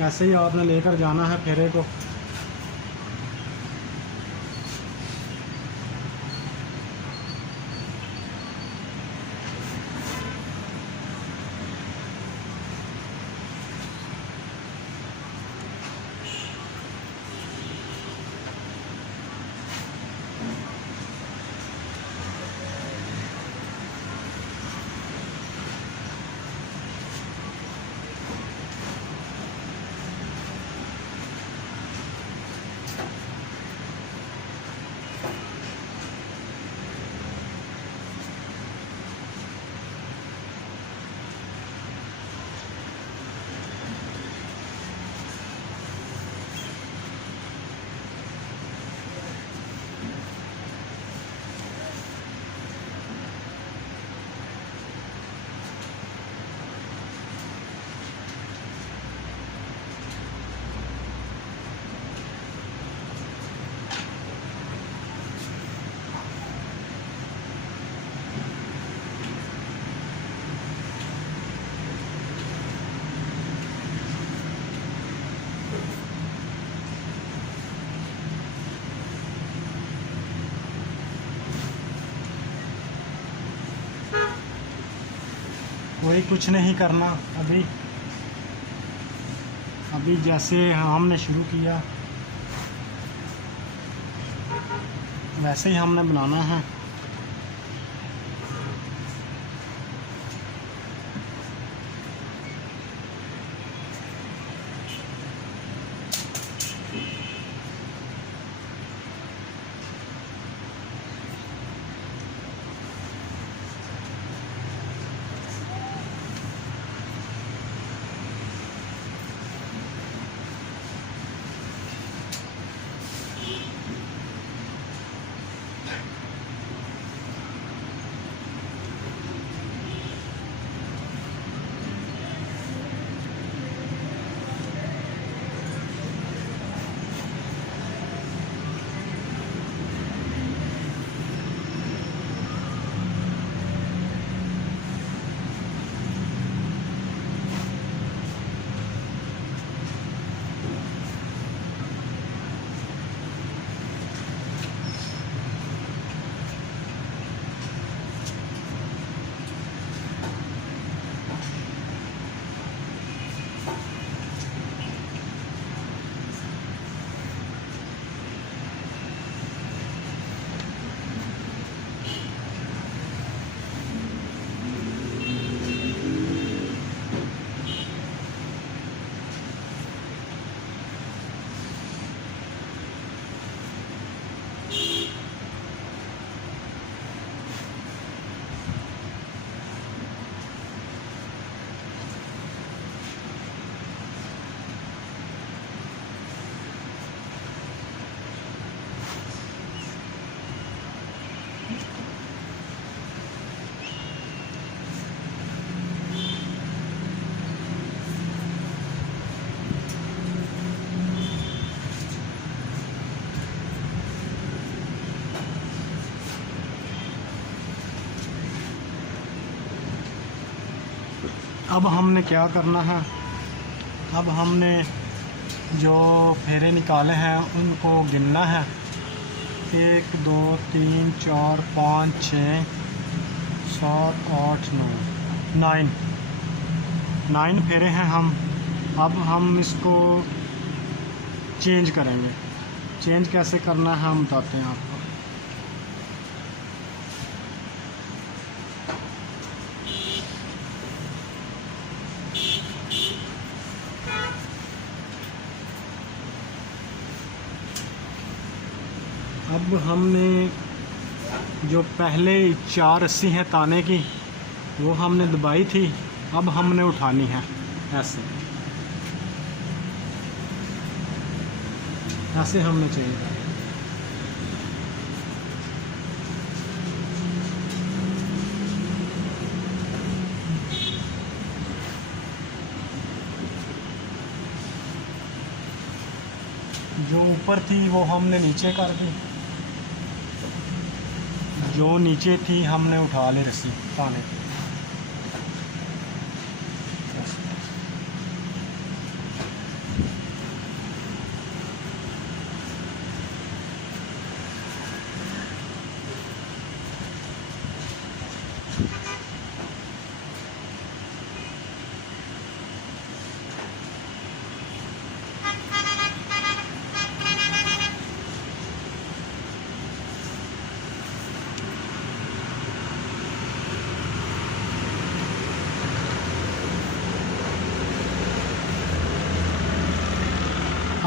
ऐसे ही आपने लेकर जाना है फेरे को। कोई कुछ नहीं करना, अभी जैसे हमने शुरू किया वैसे ही हमने बनाना है। अब हमने क्या करना है, अब हमने जो फेरे निकाले हैं उनको गिनना है। 1 2 3 4 5 6 7 8 9 9 फेरे हैं हम। अब हम इसको चेंज करेंगे। चेंज कैसे करना है हम बताते हैं आपको। अब हमने जो पहले 4 रस्सी हैं ताने की वो हमने दबाई थी, अब हमने उठानी है। ऐसे हमने चाहिए। जो ऊपर थी वो हमने नीचे कर दी, जो नीचे थी हमने उठा ली रस्सी ताने की।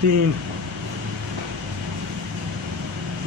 3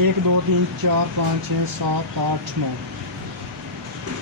1 2 3 4 5 6 7 8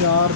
4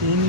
3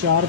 4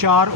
4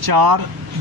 4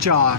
4،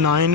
9